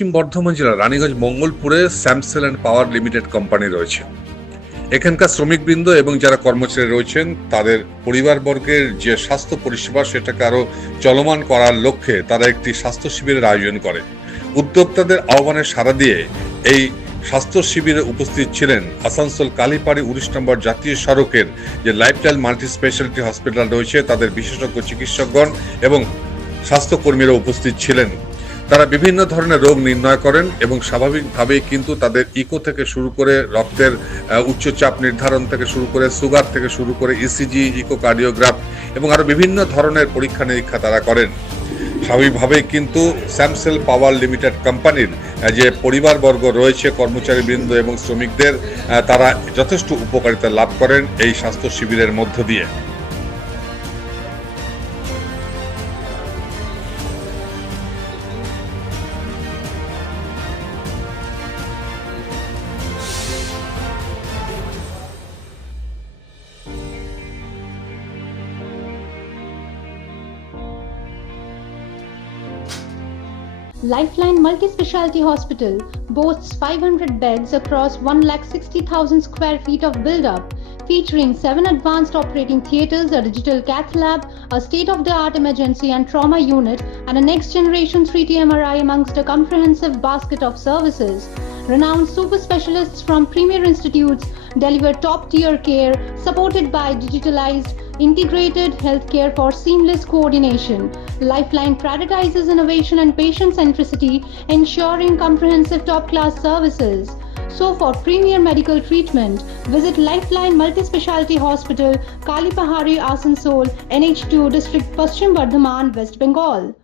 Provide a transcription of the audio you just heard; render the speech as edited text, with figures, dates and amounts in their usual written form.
পশ্চিম বর্ধমান জেলার রানীগঞ্জ মঙ্গলপুরে স্যামসেল অ্যান্ড পাওয়ার লিমিটেড কোম্পানি রয়েছে। এখানকার শ্রমিকবৃন্দ এবং যারা কর্মচারী রয়েছেন তাদের পরিবারবর্গের যে স্বাস্থ্য পরিষেবা সেটাকে আরো চলমান করার লক্ষ্যে তারা একটি স্বাস্থ্য শিবিরের আয়োজন করে। উদ্যোক্তাদের আহ্বানে সাড়া দিয়ে এই স্বাস্থ্য শিবিরে উপস্থিত ছিলেন আসানসোল কালীপাড়ি 19 নম্বর জাতীয় সড়কের যে লাইফস্টাইল মাল্টি স্পেশালিটি হসপিটাল রয়েছে তাদের বিশেষজ্ঞ চিকিৎসকগণ এবং স্বাস্থ্যকর্মীরা উপস্থিত ছিলেন। তারা বিভিন্ন ধরনের রোগ নির্ণয় করেন এবং স্বাভাবিকভাবেই কিন্তু তাদের ইকো থেকে শুরু করে রক্তের উচ্চচাপ নির্ধারণ থেকে শুরু করে সুগার থেকে শুরু করে ইসিজি, ইকোকার্ডিওগ্রাফ এবং আরো বিভিন্ন ধরনের পরীক্ষা নিরীক্ষা তারা করেন। স্বাভাবিকভাবেই কিন্তু স্যামসেল পাওয়ার লিমিটেড কোম্পানির যে পরিবারবর্গ রয়েছে, কর্মচারীবৃন্দ এবং শ্রমিকদের, তারা যথেষ্ট উপকারিতা লাভ করেন এই স্বাস্থ্য শিবিরের মধ্য দিয়ে। Lifeline Multi-Speciality Hospital boasts 500 beds across 160,000 square feet of build-up, featuring 7 advanced operating theatres, a digital cath lab, a state-of-the-art emergency and trauma unit, and a next-generation 3D MRI amongst a comprehensive basket of services. Renowned super specialists from premier institutes deliver top-tier care, supported by digitalized, integrated healthcare for seamless coordination. Lifeline prioritizes innovation and patient centricity, ensuring comprehensive top-class services. So for premier medical treatment, visit Lifeline Multi-Speciality Hospital, Kalipahari, Asansol, NH2 District, Paschim Bardhaman, West Bengal.